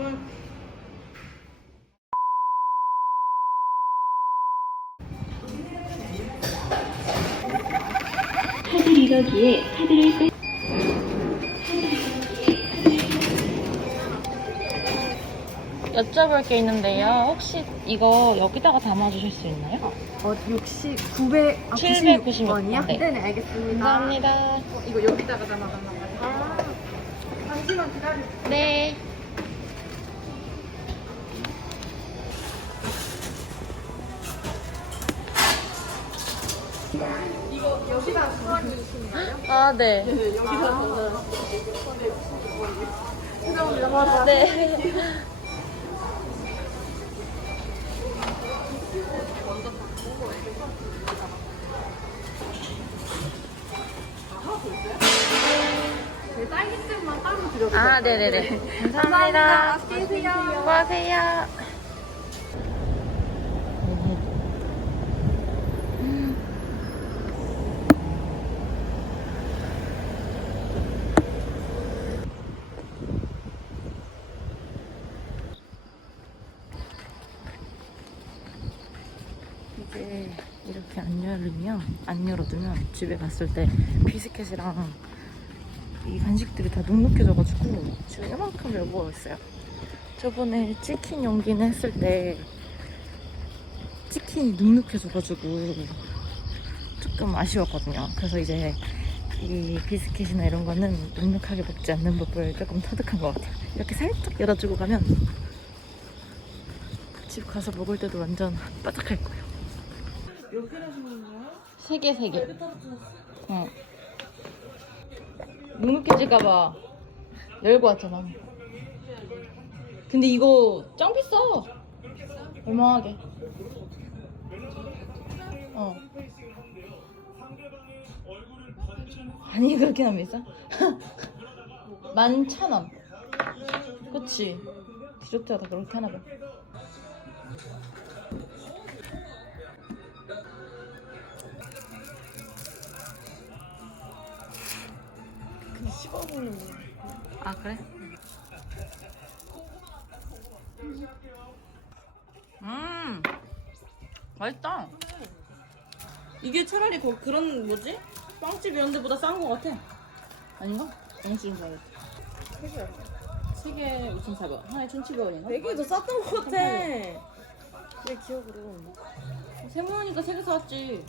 여러분 카드 리더기에 카드를 빼 여쭤볼 게 있는데요. 혹시 이거 여기다가 담아주실 수 있나요? 어, 60, 900, 아, 796 원이요? 네. 네네, 알겠습니다. 감사합니다. 어, 이거 여기다가 담아달라고 해서. 잠시만 기다려주세요. 네. 이거 여기다 담아주시나요? 아, 네. 네, 여기다 담아주시나요? 죄송합니다. 네. 네, 딸기잼만 따로 드려도 아? 네네네. 감사합니다. 맛있게 드세요. 수고하세요. 이게 이렇게 안 열리면 안 열어두면 집에 갔을 때 비스켓이랑 이 간식들이 다 눅눅해져가지고 지금 이만큼 열고 있어요. 저번에 치킨 용기는 했을 때 치킨이 눅눅해져가지고 조금 아쉬웠거든요. 그래서 이제 이 비스켓이나 이런 거는 눅눅하게 먹지 않는 법을 조금 터득한 것 같아요. 이렇게 살짝 열어주고 가면 집 가서 먹을 때도 완전 바삭할 거예요. 몇 개나 주는 거예요? 세 개, 세 개. 응. 눅눅해질까봐 열고 왔잖아. 근데 이거 짱 비싸. 얼마하게? 어. 아니 그렇게 안 비싸? 만 천 원. 그치? 디저트가 다 그렇게 하나 봐. 씹어보는 거. 아 그래? 음 맛있다 이게 차라리 그, 그런 뭐지? 빵집 이런 데보다 싼 거 같아 아닌가? 영수증 사야 세개 5,400원 하나에 1,700원인가? 되게 더 쌌던 것 같아. 내 기억으로. 세모니까 세개 사왔지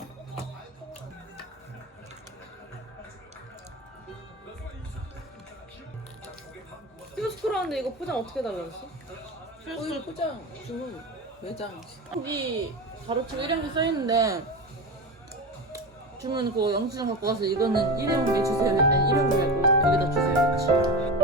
히오스프라는데 이거 포장 어떻게 달라졌어? 오늘 포장. 주문. 매장. 여기 가로치고 일회용기 써있는데 주문 그거 영수증 갖고 가서 이거는 일회용기 주세요. 아니 일회용기 말고 여기다 주세요